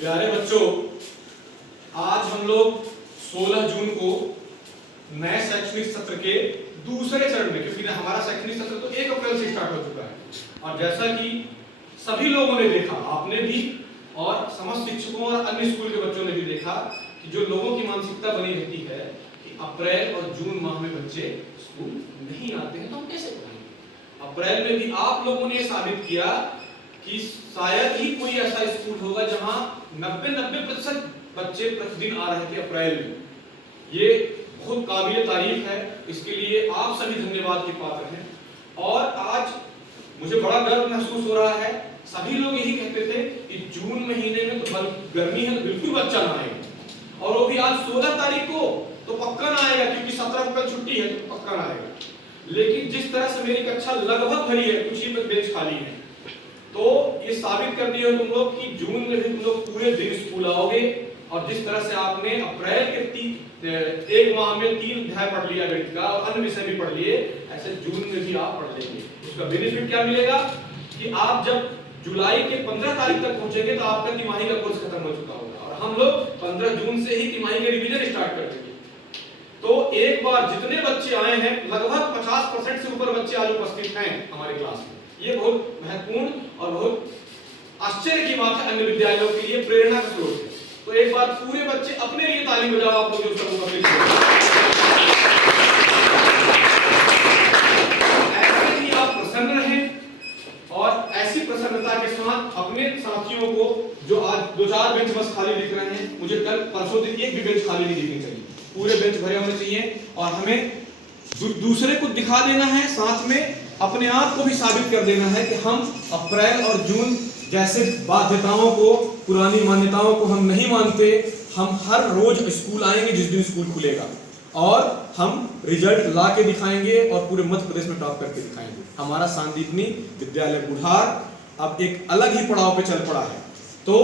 प्यारे बच्चों, आज हम लोग 16 जून को नए शैक्षणिक सत्र के दूसरे चरण में, क्योंकि हमारा शैक्षणिक सत्र तो 1 अप्रैल से स्टार्ट हो चुका है और जैसा कि सभी लोगों ने देखा, आपने भी और समस्त शिक्षकों और अन्य स्कूल के बच्चों ने भी देखा कि जो लोगों की मानसिकता बनी रहती है कि अप्रैल और जून माह में बच्चे स्कूल नहीं आते हैं तो हम कैसे पढ़ाएंगे। अप्रैल में भी आप लोगों ने साबित किया कि शायद ही कोई ऐसा स्कूल होगा जहां 90% बच्चे प्रतिदिन आ रहे थे अप्रैल में। ये बहुत काबिल तारीफ है, इसके लिए आप सभी धन्यवाद के पात्र हैं। और आज मुझे बड़ा गर्व महसूस हो रहा है, सभी लोग यही कहते थे कि जून महीने में तो गर्मी है, बिल्कुल बच्चा ना आएगा, और वो भी आज 16 तारीख को तो पक्का ना आएगा, क्योंकि 17 को कल छुट्टी है तो पक्का ना आएगा। लेकिन जिस तरह से मेरी कक्षा लगभग भरी है, कुछ ही बेंच खाली है, तो ये साबित कर दिया तुम लोग कि जून में भी तुम लोग पूरे दिन स्कूल आओगे। और जिस तरह से आपने अप्रैल के एक माह में 3 अध्याय पढ़ लिया गणित का और अन्य विषय भी पढ़ लिए, ऐसे जून में भी आप पढ़ लेंगे। उसका बेनिफिट क्या मिलेगा कि आप जब जुलाई के 15 तारीख तक पहुंचेंगे तो आपका तिमाही का कोर्स खत्म हो चुका होगा और हम लोग 15 जून से ही तिमाही के रिवीजन स्टार्ट कर देंगे। तो एक बार जितने बच्चे आए हैं, लगभग 50% से ऊपर बच्चे आज उपस्थित हैं हमारे क्लास में। ये बहुत महत्वपूर्ण और बहुत आश्चर्य की बात है, अन्य विद्यालयों के लिए प्रेरणा का स्रोत है। तो एक बार पूरे बच्चे अपने लिए ताली बजाओ, आप लोग जो सब उपस्थित हैं। ऐसे ही आप प्रसन्न रहें और ऐसी प्रसन्नता के साथ अपने साथियों को, जो आज 2-4 बेंच बस खाली दिख रहे हैं, मुझे कल परसों दिन एक भी बेंच खाली नहीं दिखनी चाहिए, पूरे बेंच भरे होने चाहिए। और हमें दूसरे को दिखा देना है, साथ में अपने आप को भी साबित कर देना है कि हम अप्रैल और जून जैसे बाध्यताओं को, पुरानी मान्यताओं को हम नहीं मानते। हम हर रोज स्कूल आएंगे जिस दिन स्कूल खुलेगा और हम रिजल्ट ला के दिखाएंगे और पूरे मध्य प्रदेश में टॉप करके दिखाएंगे। हमारा सांदीपनी विद्यालय बुढ़ार अब एक अलग ही पड़ाव पे चल पड़ा है। तो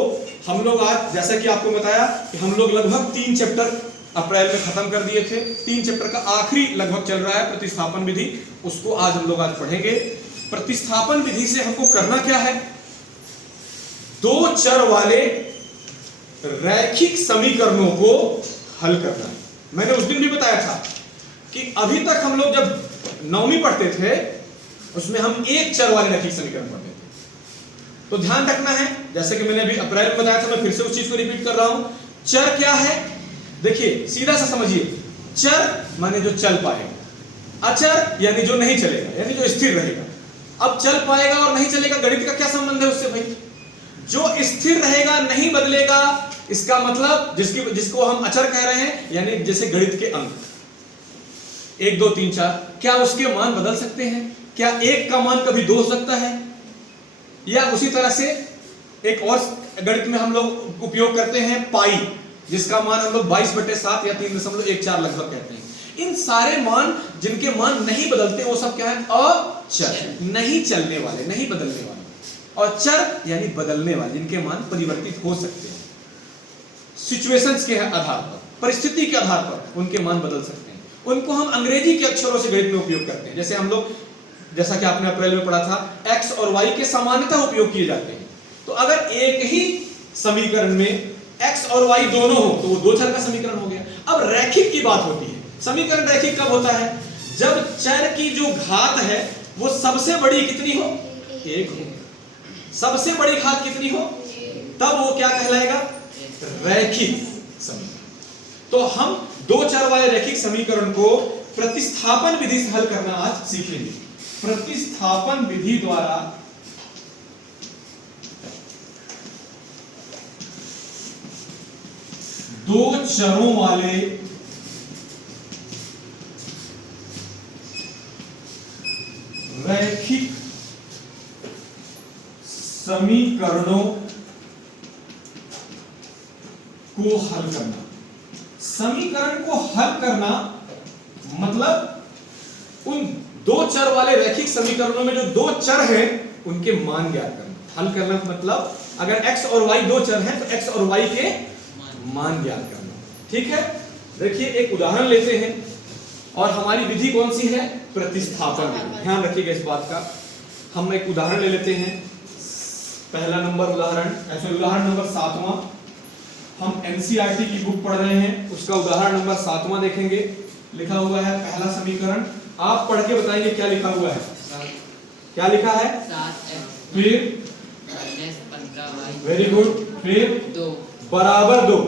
हम लोग आज, जैसा कि आपको बताया कि हम लोग लगभग 3 चैप्टर अप्रैल में खत्म कर दिए थे। 3 चैप्टर का आखिरी लगभग चल रहा है प्रतिस्थापन विधि, उसको आज हम लोग आज पढ़ेंगे। प्रतिस्थापन विधि से हमको करना क्या है, 2 चर वाले रैखिक समीकरणों को हल करना है। मैंने उस दिन भी बताया था कि अभी तक हम लोग जब 9वीं पढ़ते थे उसमें हम 1 चर वाले रैखिक समीकरण पढ़ते थे। तो ध्यान रखना है, जैसे कि मैंने अभी अप्रैल में बताया था, मैं फिर से उस चीज को रिपीट कर रहा हूं। चर क्या है, देखिए सीधा सा समझिए। चर माने जो चल पाएगा, अचर यानी जो नहीं चलेगा, यानी जो स्थिर रहेगा। अब चल पाएगा और नहीं चलेगा, गणित का क्या संबंध है उससे भाई? जो स्थिर रहेगा, नहीं बदलेगा, इसका मतलब जिसको हम अचर कह रहे हैं, यानी जैसे गणित के अंक 1 2 3 4, क्या उसके मान बदल सकते हैं? क्या 1 का मान कभी 2 हो सकता है? या उसी तरह से एक और गणित में हम लोग उपयोग करते हैं पाई, जिसका मान हम लोग 22/7 या 3.14 लगभग कहते हैं। इन सारे मान जिनके मान नहीं बदलते वो सब क्या है? अचर, नहीं चलने वाले, नहीं बदलने वाले। और चर यानी बदलने वाले, जिनके मान परिवर्तित हो सकते हैं, सिचुएशंस के आधार पर, परिस्थिति के आधार पर उनके मान बदल सकते हैं। उनको हम अंग्रेजी के अक्षरों से गणित में उपयोग करते हैं। जैसे हम लोग, जैसा कि आपने अप्रैल में पढ़ा था, x और y के समानता उपयोग किए जाते हैं। तो अगर एक ही समीकरण में x और y दोनों हो तो वो 2 चर का समीकरण हो गया। अब रैखिक की बात होती है। समीकरण रैखिक कब होता है? जब चर की जो घात है वो सबसे बड़ी कितनी हो? 1 हो। सबसे बड़ी घात कितनी हो? तब वो क्या कहलाएगा? रैखिक समीकरण। तो हम 2 चर वाले रैखिक समीकरण को प्रतिस्थापन विधि से हल करना आज सीखेंगे। प्रतिस्थापन विधि द्वारा दो चरों वाले रैखिक समीकरणों को हल करना। समीकरण को हल करना मतलब उन 2 चर वाले रैखिक समीकरणों में जो 2 चर हैं उनके मान ज्ञात करना। हल करना मतलब अगर x और y 2 चर हैं तो x और y के मान ज्ञात करना। ठीक है, देखिए एक उदाहरण लेते हैं और हमारी विधि कौन सी है? प्रतिस्थापन विधि। ध्यान रखिएगा इस बात का। हम एक उदाहरण ले लेते हैं। पहला नंबर उदाहरण, ऐसे उदाहरण नंबर 7वां हम एनसीईआरटी की बुक पढ़ रहे हैं, उसका उदाहरण नंबर 7वां देखेंगे। लिखा हुआ है पहला समीकरण, आप पढ़ के बताएंगे क्या लिखा हुआ है। क्या लिखा है? 7x फिर -15y वेरी गुड, फिर 2 बराबर 2।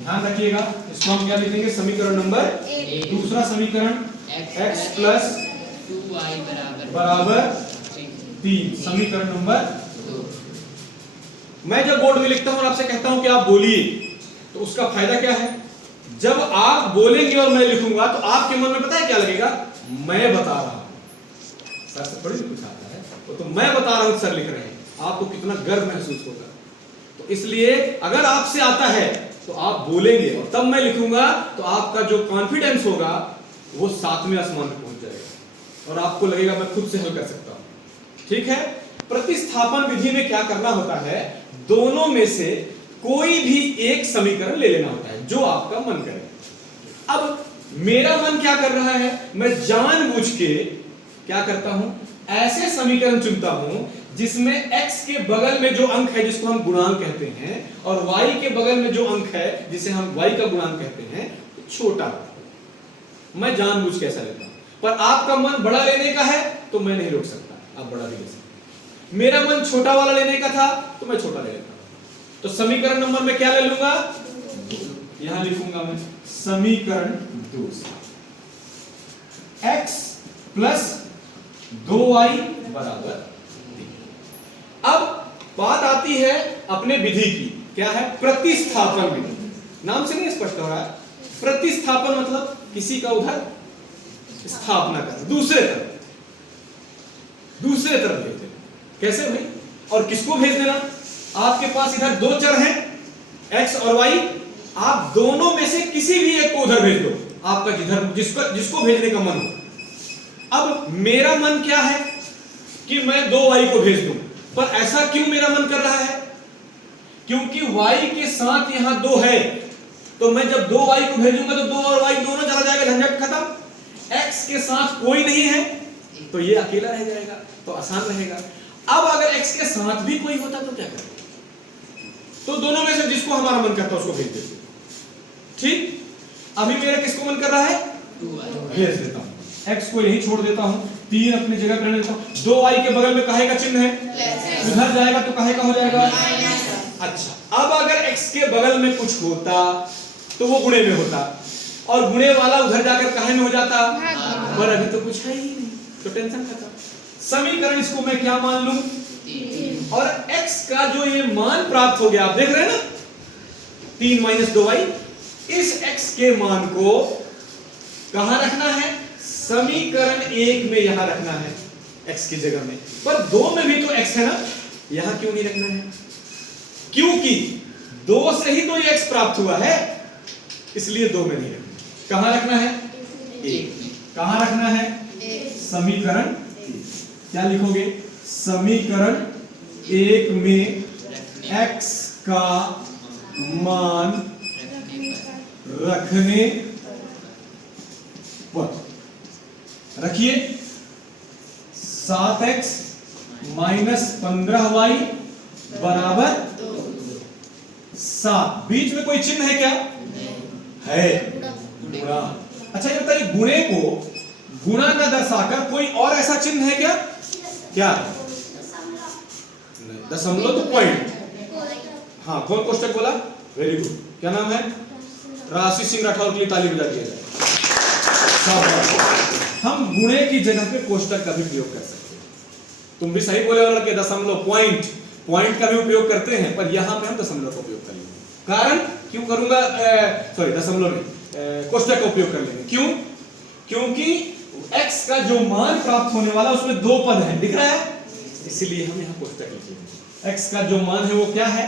ध्यान रखिएगा, इसको हम क्या लिखेंगे? समीकरण नंबर 1। दूसरा समीकरण x प्लस 2y बराबर 3, समीकरण नंबर 2। मैं जब बोर्ड में लिखता हूं और आपसे कहता हूं कि आप बोलिए, तो उसका फायदा क्या है? जब आप बोलेंगे और मैं लिखूंगा तो आपके मन में पता है क्या लगेगा? मैं बता रहा हूं। सर से थोड़ी कुछ आता है, वो तो मैं बता रहा हूं, सर लिख रहे हैं, आपको कितना गर्व महसूस होगा। तो इसलिए अगर आपसे आता है तो आप बोलेंगे और तब मैं लिखूंगा, तो आपका जो कॉन्फिडेंस होगा वो 7वें आसमान पे पहुंच जाएगा और आपको लगेगा मैं खुद से हल कर सकता हूं। ठीक है? प्रतिस्थापन विधि में क्या करना होता है? दोनों में से कोई भी एक समीकरण ले लेना होता है जो आपका मन करे। अब मेरा मन क्या कर रहा है? मैं जानबूझ के क्या करता हूं? ऐसे समीकरण चुनता हूं जिसमें x के बगल में जो अंक है जिसको हम गुणांक कहते हैं, और y के बगल में जो अंक है जिसे हम y का गुणांक कहते हैं, छोटा। मैं जानबूझ के ऐसा लेता हूं। पर आपका मन बड़ा लेने का है तो मैं नहीं रोक सकता, आप बड़ा भी ले सकते। मेरा मन छोटा वाला लेने का था तो मैं छोटा ले लेता हूं। तो समीकरण नंबर में क्या ले लूंगा? यहां लिखूंगा मैं समीकरण 2 x प्लस 2y बराबर 3। अब बात आती है अपने विधि की, क्या है? प्रतिस्थापन विधि। नाम से नहीं स्पष्ट हो रहा है? प्रतिस्थापन मतलब किसी का उधर स्थापना कर, दूसरे तरफ भेज देना। कैसे भाई? और किसको भेज देना? आपके पास इधर दो चर हैं x और y, आप दोनों में से किसी भी एक को उधर भेज दो, आपका जिधर जिसको भेजने का मन हो। अब मेरा मन क्या है कि मैं 2y को भेज दूं, पर ऐसा क्यों मेरा मन कर रहा है? क्योंकि y के साथ यहां 2 है, तो मैं जब 2y को भेजूंगा तो 2 और y दोनों चला जाएगा, झंझट खत्म। x के साथ कोई नहीं है तो ये अकेला रह जाएगा, तो आसान रहेगा। अब अगर x के साथ भी कोई होता तो क्या करें? तो दोनों में से जिसको हमारा मन करता है उसको भेज देते। ठीक, अभी मेरा किसको मन कर रहा है? भेज देता हूं, x को यही छोड़ देता हूं, 3 अपनी जगह पर लेता हूं। 2y के बगल में काहे का चिन्ह है? उधर जाएगा तो काहे का हो जाएगा? अच्छा, अब अगर x के बगल में कुछ होता तो वो गुणे में होता, और गुणे वाला उधर जाकर काहे में हो जाता? पर अभी तो कुछ है ही नहीं, तो टेंशन खत्म। समीकरण इसको मैं क्या मान लूं? और x का जो ये मान प्राप्त हो गया, आप देख रहे हैं ना, 3 - 2y, इस x के मान को कहां रखना है? समीकरण 1 में यहां रखना है, x की जगह में। पर 2 में भी तो x है ना, यहां क्यों नहीं रखना है? क्योंकि 2 से ही तो ये x प्राप्त हुआ है, इसलिए 2 में नहीं रखना। कहां रखना है? 1। कहां रखना है? समीकरण। क्या लिखोगे? समीकरण 1 में x का मान रखने पर रखिए 7x - 15y बराबर 7। बीच में कोई चिन्ह है क्या? है, गुणा। अच्छा ये बताइए, गुणे को गुणा न दर्शाकर कोई और ऐसा चिन्ह है क्या? क्या? दशमलव तो पॉइंट। हाँ, कौन कोष्टक बोला? Very good. क्या नाम है? राशि सिंह राठौर के लिए ताली बजा दिया जाए। हम गुणे की जगह पे कोष्टक का भी प्रयोग कर सकते हैं। तुम भी सही बोले वाला कि दशमलव पॉइंट का भी उपयोग करते हैं, पर यहां पे हम दशमलव का उपयोग करेंगे। कारण क्यों करूंगा? सॉरी, दशमलव नहीं, कोष्टक का उपयोग कर लेंगे। क्यों? क्योंकि x का जो मान प्राप्त होने वाला उसमें 2 पद हैं, दिख रहा है, इसलिए हम यहां कोष्टक लिखेंगे। x का जो मान है वो क्या है?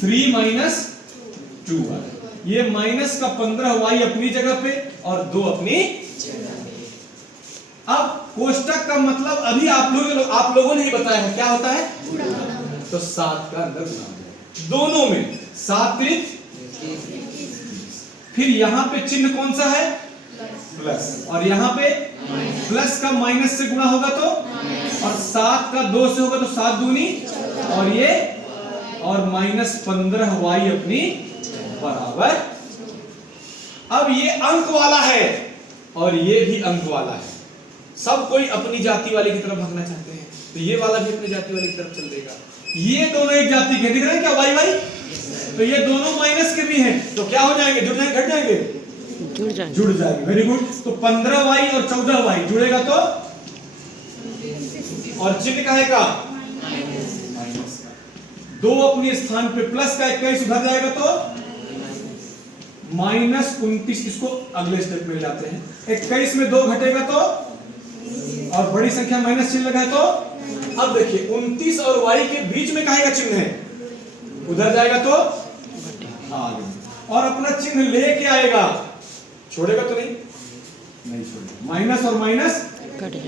3 - 2y। ये माइनस का 15y अपनी जगह पे और 2 अपनी जगह पे। अब कोष्टक का मतलब अभी आप लोगों ने ही बताया है, क्या होता है? तो 7 का अंदर गुणा हो जाएगा दोनों में, 7 - 3। फिर यहां पे चिन्ह कौन सा है? प्लस। और यहां पे प्लस का माइनस से गुणा होगा तो, और 7 का 2 से होगा तो 7 दूनी, और ये और -15y अपनी बराबर। अब ये अंक वाला है और ये भी अंक वाला है, सब कोई अपनी जाति वाले की तरफ भागना चाहते हैं, तो ये वाला भी अपनी जाति वाले की तरफ चल देगा। ये दोनों एक जाति के दिख रहे हैं क्या वाई वाई? तो ये दोनों माइनस के भी हैं, तो क्या हो जाएंगे? जुड़ जाएंगे, घट जाएंगे? जुड़ जाएंगे। Very good. तो 15y और 14y जुड़ेगा तो, और चिन्ह का है का माइनस का। दो अपने स्थान पे प्लस का 21 उधर जाएगा तो -29। इसको अगले स्टेप में लाते हैं। 21 में 2 घटेगा तो, और बड़ी संख्या माइनस चिन्ह लगा है तो, अब देखिए 29 और y के बीच में काहे का चिन्ह है? उधर जाएगा तो आगे, और अपना चिन्ह लेके आएगा, छोड़ेगा तो नहीं छोड़ेगा। माइनस और माइनस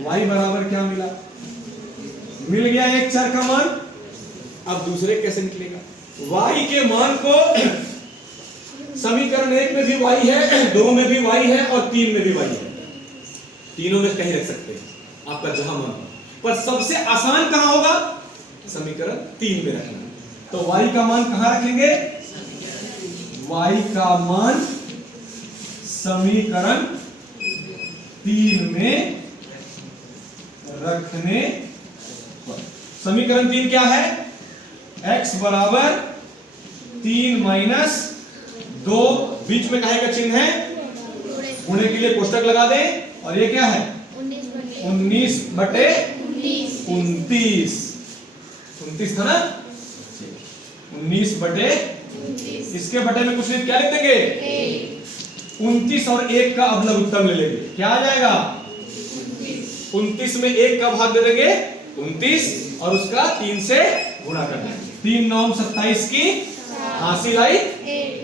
y बराबर क्या मिला? मिल गया एक चर का मान। अब दूसरे कैसे निकलेगा? y के मान को समीकरण 1 में भी y है, 2 में भी y है और 3 में भी y है, तीनों में कहीं रख सकते हैं आपका जहां मन हो, पर सबसे आसान कहां होगा? समीकरण 3 में रखना। तो y का मान कहां रखेंगे? y का मान समीकरण 3 में रखने पर। समीकरण 3 क्या है? x बराबर 3 माइनस 2, बीच में काहे का चिन्ह है? गुणे के लिए कोष्टक लगा दें, और ये क्या है? 19/29 था ना? 19/29। इसके बटे में कुछ नहीं, क्या लिख देंगे? 29 और 1 का अवलग उत्तम ले लेंगे, क्या आ जाएगा? 29 में 1 का भाग दे देंगे 29, और उसका 3 से गुणा कर देंगे। 3 9 27 की हासिल आई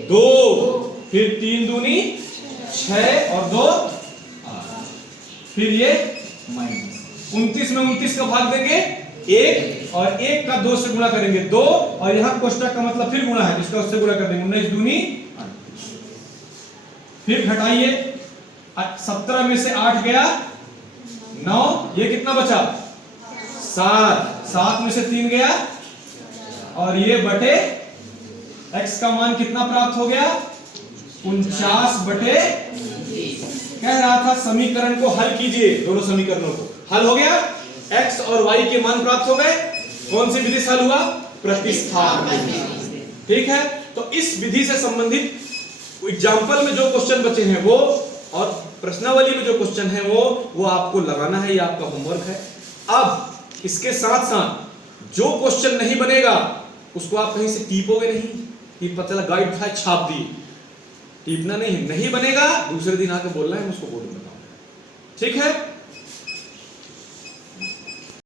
2, फिर 3 दूनी 6 और 2 8, फिर ये माइनस 29 में 29 का भाग देंगे 1, और 1 का 2 से गुणा करेंगे 2, और यहां कोष्टक का मतलब फिर गुणा है, जिसका उससे गुणा कर देंगे 19 दूनी 38। फिर घटाइए, 17 में से 8 गया 9, ये कितना बचा? 7 में से 3 गया, और ये बटे x का मान कितना प्राप्त हो गया? 49/29। कह रहा था समीकरण को हल कीजिए, दोनों समीकरणों को हल हो गया, x और y के मान प्राप्त हो गए। कौन सी विधि से हल हुआ? प्रतिस्थापन विधि। ठीक है, तो इस विधि से संबंधित एग्जाम्पल में जो क्वेश्चन बचे हैं वो, और प्रश्नावली में जो क्वेश्चन है वो आपको लगाना है, ये आपका होमवर्क है। अब इसके साथ साथ जो क्वेश्चन नहीं बनेगा उसको आप कहीं से टीपोगे नहीं कि पता चला गाइड था छाप दी, टीपना नहीं बनेगा, दूसरे दिन आके बोलना है, मैं उसको बोर्ड में बताऊंगा। ठीक है।